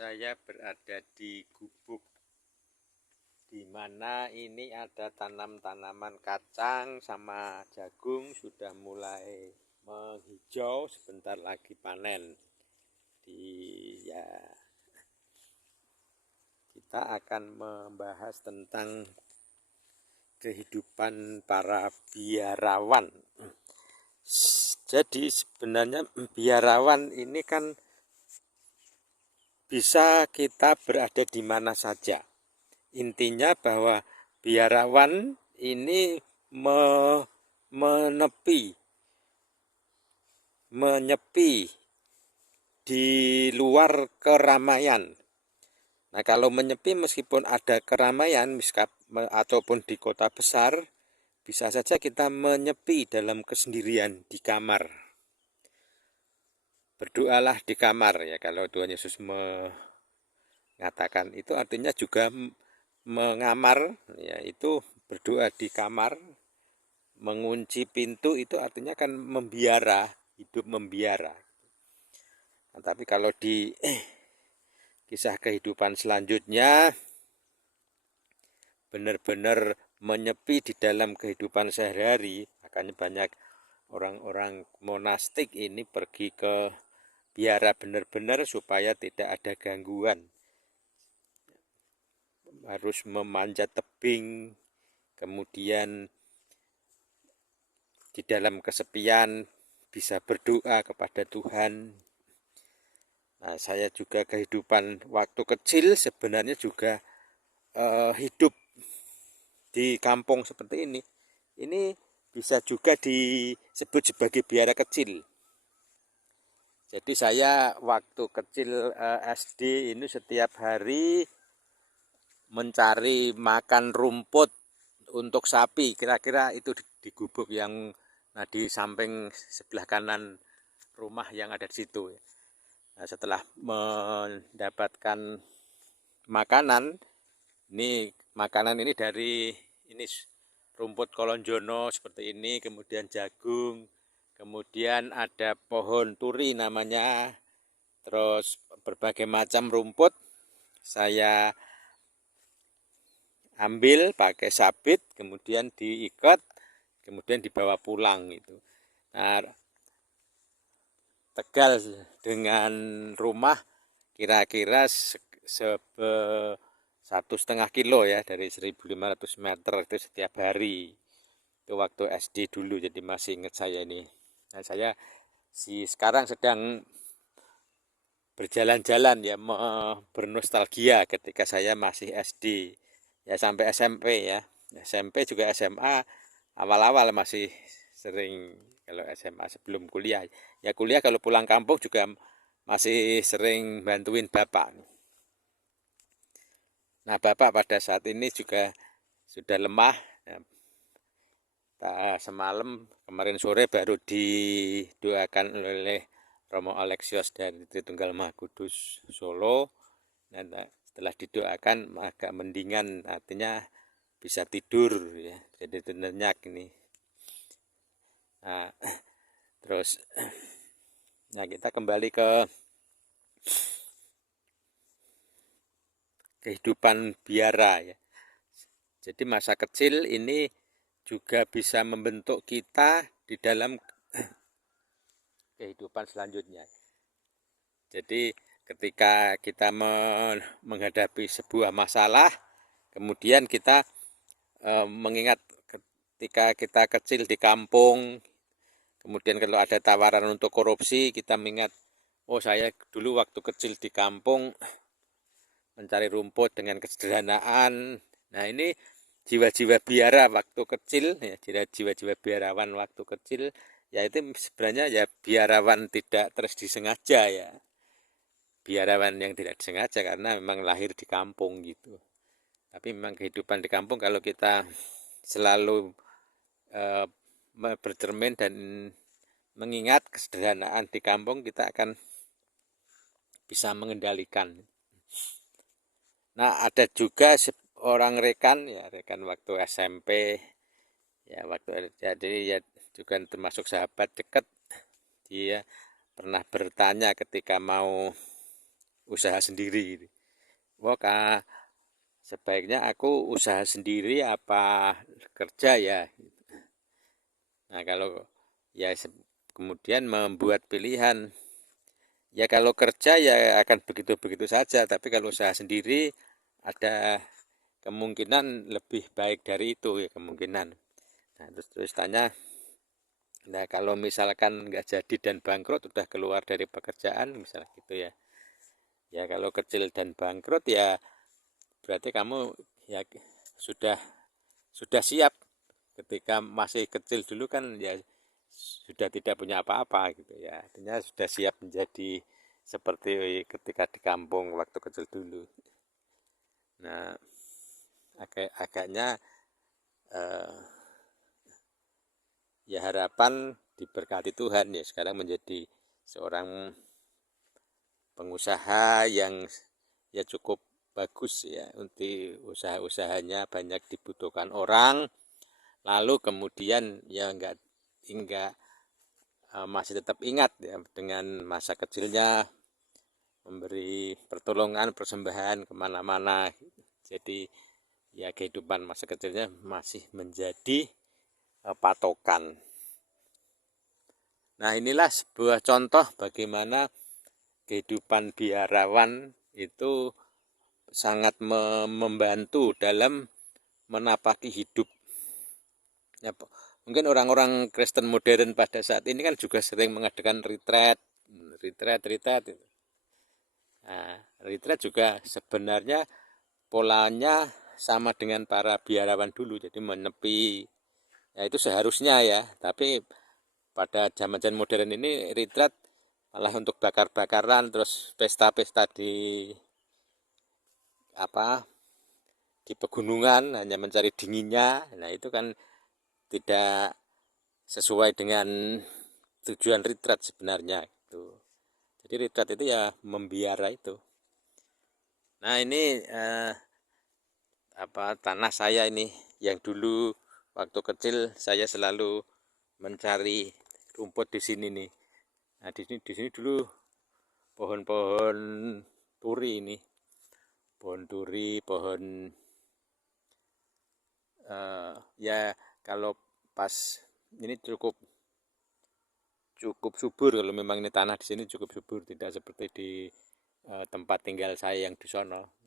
Saya berada di gubuk di mana ini ada tanam-tanaman kacang sama jagung sudah mulai menghijau, sebentar lagi panen. Kita akan membahas tentang kehidupan para biarawan. Jadi sebenarnya biarawan ini kan bisa kita berada di mana saja. Intinya bahwa biarawan ini menyepi di luar keramaian. Nah, kalau menyepi meskipun ada keramaian ataupun di kota besar, bisa saja kita menyepi dalam kesendirian di kamar. Berdoalah di kamar ya, kalau Tuhan Yesus mengatakan itu artinya juga mengamar, yaitu berdoa di kamar. Mengunci pintu itu artinya kan membiara, hidup membiara. Nah, tapi kalau di kisah kehidupan selanjutnya benar-benar menyepi di dalam kehidupan sehari-hari, makanya banyak orang-orang monastik ini pergi ke biara benar-benar supaya tidak ada gangguan. Harus memanjat tebing, kemudian di dalam kesepian bisa berdoa kepada Tuhan. Nah, saya juga kehidupan waktu kecil sebenarnya juga hidup di kampung seperti ini. Ini bisa juga disebut sebagai biara kecil. Jadi saya waktu kecil SD ini setiap hari mencari makan rumput untuk sapi. Kira-kira itu di gubuk yang di samping sebelah kanan rumah yang ada di situ. Nah, setelah mendapatkan makanan ini dari rumput kolonjono seperti ini, kemudian jagung, kemudian ada pohon turi namanya, terus berbagai macam rumput saya ambil pakai sabit, kemudian diikat, kemudian dibawa pulang gitu. Nah, Tegal dengan rumah kira-kira 1,5 kilo ya, dari 1.500 meter itu setiap hari. Itu waktu SD dulu, jadi masih ingat saya ini. Nah, saya sekarang sedang berjalan-jalan ya, bernostalgia ketika saya masih SD. Ya sampai SMP ya. SMP juga SMA awal-awal masih sering, kalau SMA sebelum kuliah. Ya kuliah kalau pulang kampung juga masih sering bantuin bapak. Nah, bapak pada saat ini juga sudah lemah. Semalam kemarin sore baru didoakan oleh Romo Alexios dari Tritunggal Maha Kudus Solo. Nah, setelah didoakan agak mendingan, artinya bisa tidur ya, jadi nyenyak ini. Nah, terus kita kembali ke kehidupan biara ya. Jadi masa kecil ini juga bisa membentuk kita di dalam kehidupan selanjutnya. Jadi ketika kita menghadapi sebuah masalah, kemudian kita mengingat ketika kita kecil di kampung, kemudian kalau ada tawaran untuk korupsi, kita mengingat, oh saya dulu waktu kecil di kampung mencari rumput dengan kesederhanaan. Nah, ini jiwa-jiwa biara waktu kecil, ya, jiwa-jiwa biarawan waktu kecil, ya itu sebenarnya ya biarawan tidak terus disengaja ya. Biarawan yang tidak disengaja karena memang lahir di kampung gitu. Tapi memang kehidupan di kampung kalau kita selalu bercermin dan mengingat kesederhanaan di kampung, kita akan bisa mengendalikan. Nah, ada juga orang rekan waktu SMP ya, jadi ya juga termasuk sahabat dekat. Dia pernah bertanya ketika mau usaha sendiri. Wah, sebaiknya aku usaha sendiri apa kerja ya. Nah, kalau ya kemudian membuat pilihan, ya kalau kerja ya akan begitu-begitu saja, tapi kalau usaha sendiri ada kemungkinan lebih baik dari itu ya, kemungkinan. Nah, terus tanya, nah kalau misalkan nggak jadi dan bangkrut, udah keluar dari pekerjaan misalnya gitu ya. Ya kalau kecil dan bangkrut ya berarti kamu ya sudah siap. Ketika masih kecil dulu kan ya sudah tidak punya apa-apa gitu ya, artinya sudah siap menjadi seperti ketika di kampung waktu kecil dulu. Nah, agaknya eh, ya harapan diberkati Tuhan ya sekarang menjadi seorang pengusaha yang ya cukup bagus ya, untuk usaha-usahanya banyak dibutuhkan orang, lalu kemudian ya enggak masih tetap ingat ya dengan masa kecilnya, memberi pertolongan, persembahan kemana-mana. Jadi ya kehidupan masa kecilnya masih menjadi patokan. Nah, inilah sebuah contoh bagaimana kehidupan biarawan itu sangat membantu dalam menapaki hidup. Ya, mungkin orang-orang Kristen modern pada saat ini kan juga sering mengadakan retreat. Nah, retreat juga sebenarnya polanya sama dengan para biarawan dulu, jadi menepi. Ya itu seharusnya ya, tapi pada zaman-zaman modern ini retreat malah untuk bakar-bakaran, terus pesta-pesta apa di pegunungan hanya mencari dinginnya. Nah itu kan tidak sesuai dengan tujuan retreat sebenarnya itu. Jadi retreat itu ya membiara itu. Nah ini tanah saya ini yang dulu waktu kecil saya selalu mencari rumput di sini nih. Nah di sini dulu pohon-pohon turi ini, pohon turi, pohon ya kalau pas ini cukup subur, kalau memang ini tanah di sini cukup subur, tidak seperti di tempat tinggal saya yang di sono.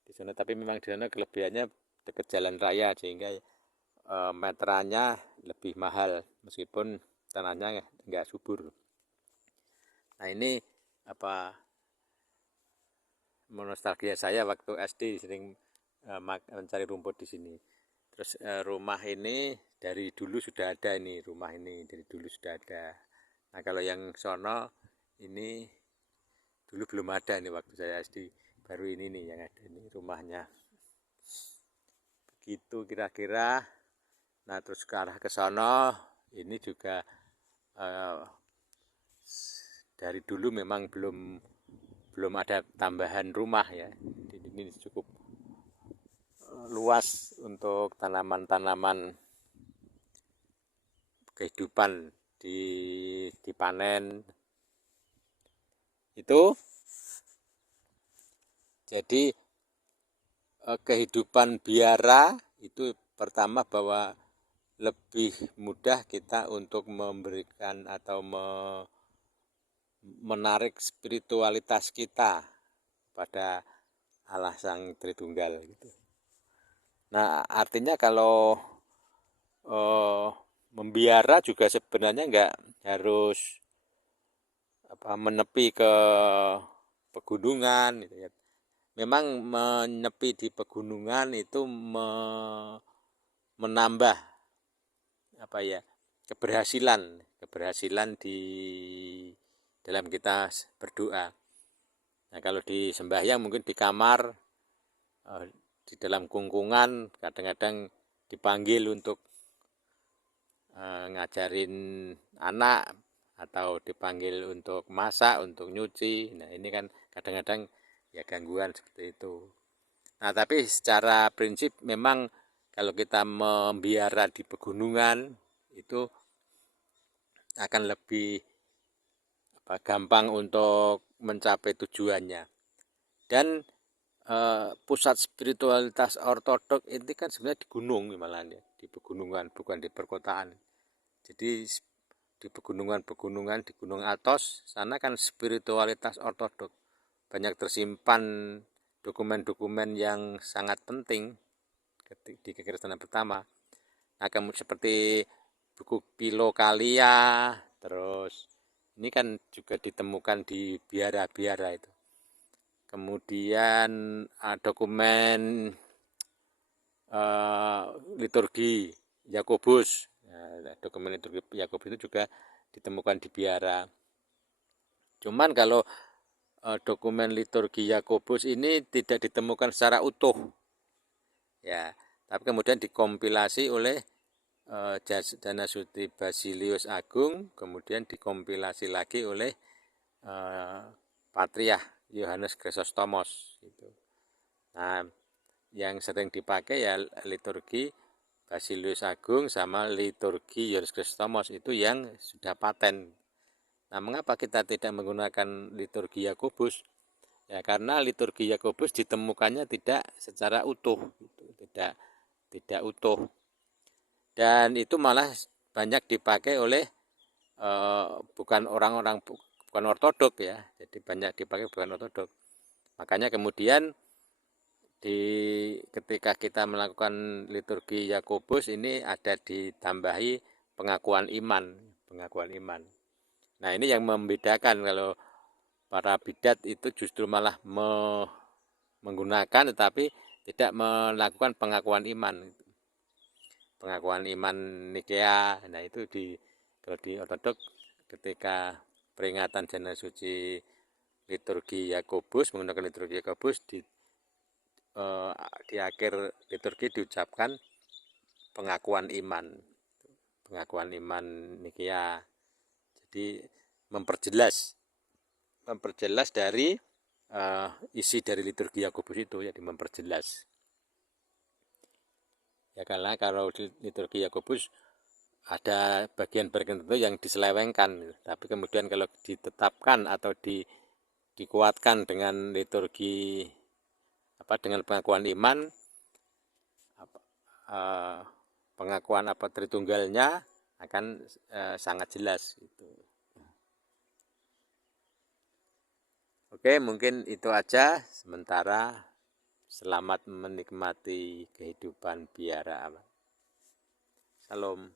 Di sana tapi memang di sana kelebihannya dekat jalan raya sehingga meterannya lebih mahal meskipun tanahnya enggak subur. Nah ini nostalgia saya waktu SD sering mencari rumput di sini. Terus rumah ini dari dulu sudah ada, ini rumah ini dari dulu sudah ada. Nah kalau yang sono ini dulu belum ada, ini waktu saya SD baru ini nih yang ada ini rumahnya. Begitu kira-kira. Nah terus ke arah ke sono ini juga dari dulu memang belum ada tambahan rumah ya. Ini cukup luas untuk tanaman-tanaman kehidupan dipanen itu. Jadi kehidupan biara itu pertama bahwa lebih mudah kita untuk memberikan atau menarik spiritualitas kita pada Allah Sang Tritunggal gitu. Nah artinya kalau membiara juga sebenarnya enggak harus menepi ke pegunungan gitu ya. Memang menepi di pegunungan itu menambah keberhasilan di dalam kita berdoa. Nah kalau di sembahyang mungkin di kamar, di dalam kungkungan kadang-kadang dipanggil untuk ngajarin anak atau dipanggil untuk masak, untuk nyuci. Nah ini kan kadang-kadang ya gangguan seperti itu. Nah tapi secara prinsip memang kalau kita membiara di pegunungan itu akan lebih gampang untuk mencapai tujuannya. Dan pusat spiritualitas ortodok ini kan sebenarnya di gunung, malah ya, di pegunungan, bukan di perkotaan. Jadi di pegunungan di Gunung Athos sana kan spiritualitas ortodok, banyak tersimpan dokumen-dokumen yang sangat penting di kekristenan pertama. Nah, kemudian seperti buku Pilokalia, terus ini kan juga ditemukan di biara-biara itu. Kemudian dokumen liturgi Yakobus. Nah, dokumen liturgi Yakobus itu juga ditemukan di biara. Cuman kalau dokumen liturgi Yakobus ini tidak ditemukan secara utuh, ya, tapi kemudian dikompilasi oleh Danasuti Basilius Agung, kemudian dikompilasi lagi oleh Patriarch Yohanes Chrysostomos. Gitu. Nah, yang sering dipakai ya liturgi Basilius Agung sama liturgi Yohanes Chrysostomos, itu yang sudah paten. Nah, mengapa kita tidak menggunakan liturgi Yakobus? Ya, karena liturgi Yakobus ditemukannya tidak secara utuh, tidak utuh. Dan itu malah banyak dipakai oleh bukan ortodok ya, jadi banyak dipakai bukan ortodok. Makanya kemudian ketika kita melakukan liturgi Yakobus ini ada ditambahi pengakuan iman. Nah, ini yang membedakan, kalau para bidat itu justru malah menggunakan tetapi tidak melakukan pengakuan iman. Pengakuan iman Nikea. Nah, itu kalau di ortodok ketika peringatan Jana Suci liturgi Yakobus, menggunakan liturgi Yakobus, di akhir liturgi diucapkan pengakuan iman Nikea. Jadi memperjelas dari isi dari liturgi Yakobus itu, jadi memperjelas. Ya, karena kalau di liturgi Yakobus ada bagian-bagian tertentu yang diselewengkan, tapi kemudian kalau ditetapkan atau dikuatkan dengan liturgi dengan pengakuan iman, pengakuan Tritunggalnya akan sangat jelas gitu. Oke, mungkin itu aja sementara. Selamat menikmati kehidupan biara. Salam.